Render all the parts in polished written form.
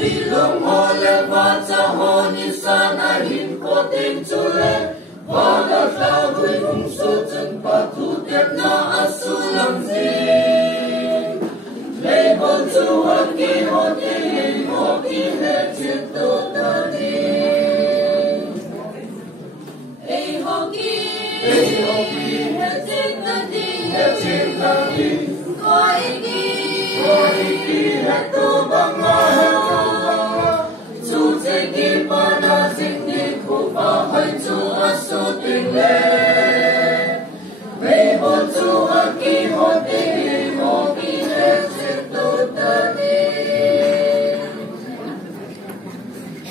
tùy lung hồ lệ và cha hồ ni sa na hin ko tin chu le và đã sao đuôi hung số chân và thu tiết na asu làm gì lấy hồn chu hoa kỳ hồn đi hồ kỳ hết chuyện tu ta đi ei hồ kỳ hết chuyện ta đi coi kỳ hết tu bằng chu chế kỳ ba na sinh đi khu ba hai chu asu tình lệ mấy hồn chu hoa kỳ hồn đi hồ kỳ hết chuyện tu ta đi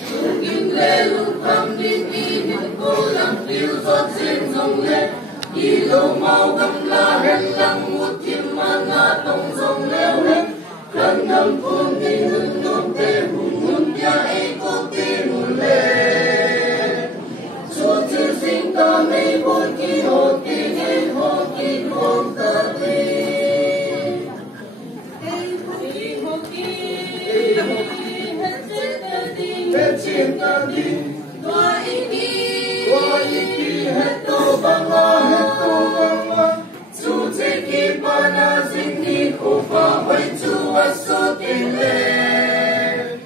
chu kim lệ lung thăm đi đi cô làm tiêu giọt trên dòng lệ đi lâu mau gầm la hẹn lăng một thiên ma na tông dòng leo lên khăn nằm cuồng đi hưng nôn tê hùng hùng ya ấy cô tê nôn lệ chúa chư sinh ta mê bôi kỳ hồ kỳ hồn ta đi hết chuyện ta đi đoa ý kỳ hết tô băng chu chế kỳ ba na sinh đi khu pha hoài chu asu tình lệ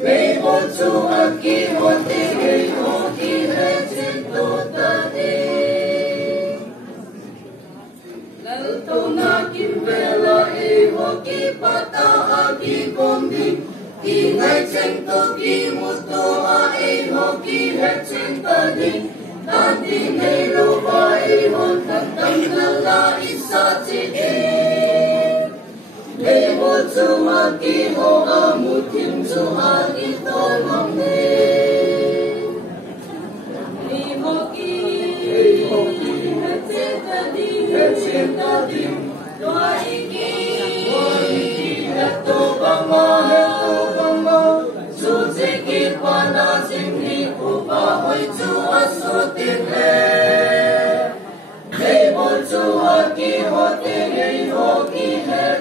mấy hồn chu a kỳ hồn đi hồ kỳ hết chuyện tu ta đi lỡ tô na kim về la e hồ kỳ pa ta a kỳ con đi kỳ ngày tranh tô kỳ một tô a e hồ kỳ hết chuyện ta đi ta đi ngày lâu ba e hồn thật tâm la isa chỉ đi để một chu a kỳ hồ a một thiên chu a kỳ tô mong đi hồ kỳ hết chuyện ta đi đoa ý kỳ hết tô băng chu chế kỳ pa na sinh đi khu ba hoài chu asu tình lệ mấy một chu a kỳ hồ kỳ hết